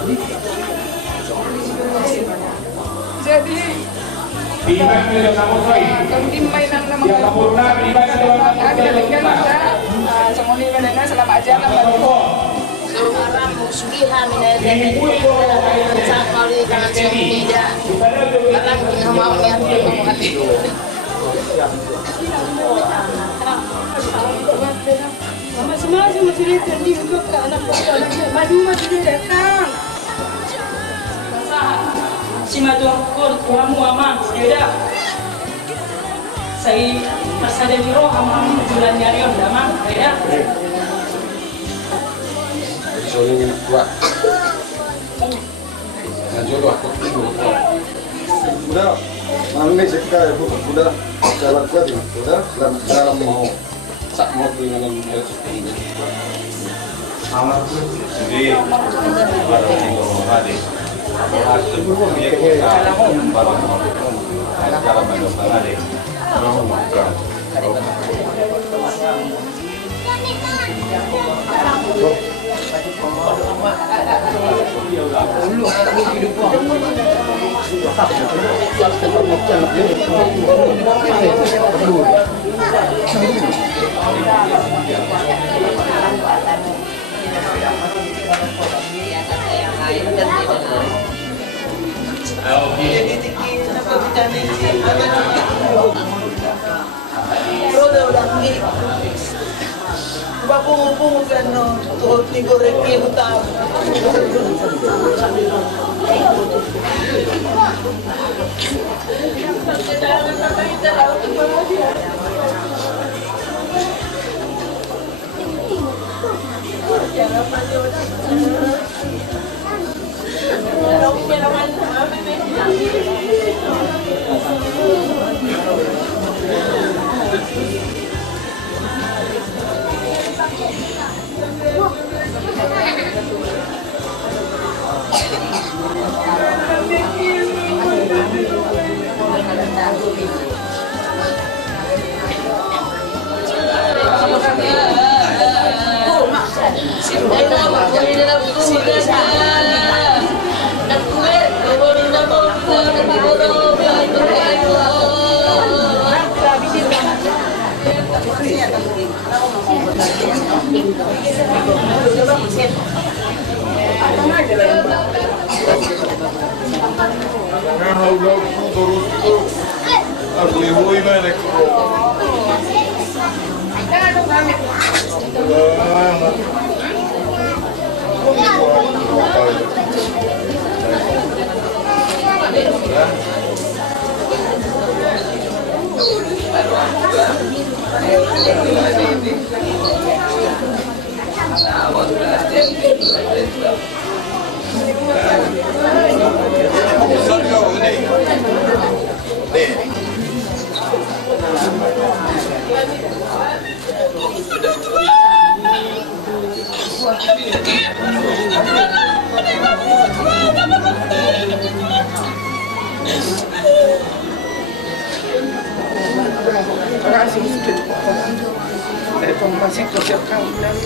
Jadi timay ng mga sanguni ba na selama aja na Sekarang musbiha minadani sa kali kan semida. Alam kita mau yang hati. Masing-masing masih tadi untuk anak maju datang. Si matuangkol, tuhamu ama, yaudah. Saya masa dari roh ama bulan nyarion damang, ya. Soalnya kuat. Lanjut waktu itu. Udah, malam ini sekitar itu udah jalan kuat ya. Udah dalam mau sak mau dengan air seperti ini. Amat jadi baru tinggal hari. Hasil pun dia kita baru mau cara mendoakan hari. Mau makan. Bapungo kan no, tuhod ni goreng yung tao. masih kerja kawinan.